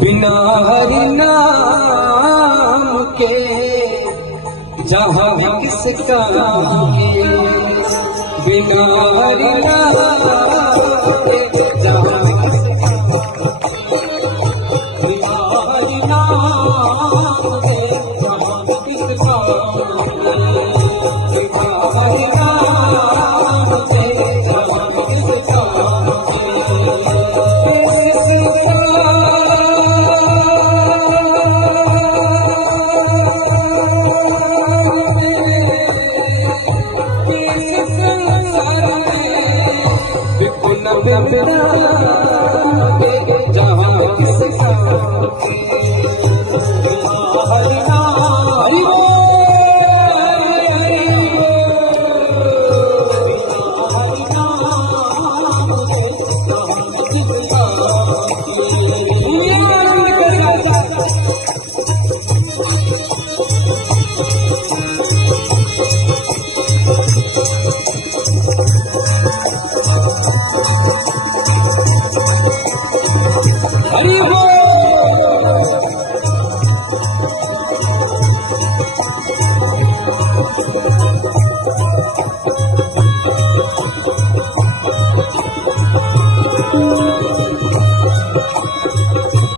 बिना हरि नाम के जहाँ किस काम के, बिना हरि नाम के जहाँ बिना हरि नाम के जहाँ किस काम के, बिना हरि नाम के जहाँ किस काम जहाँ किस काम हरि हरि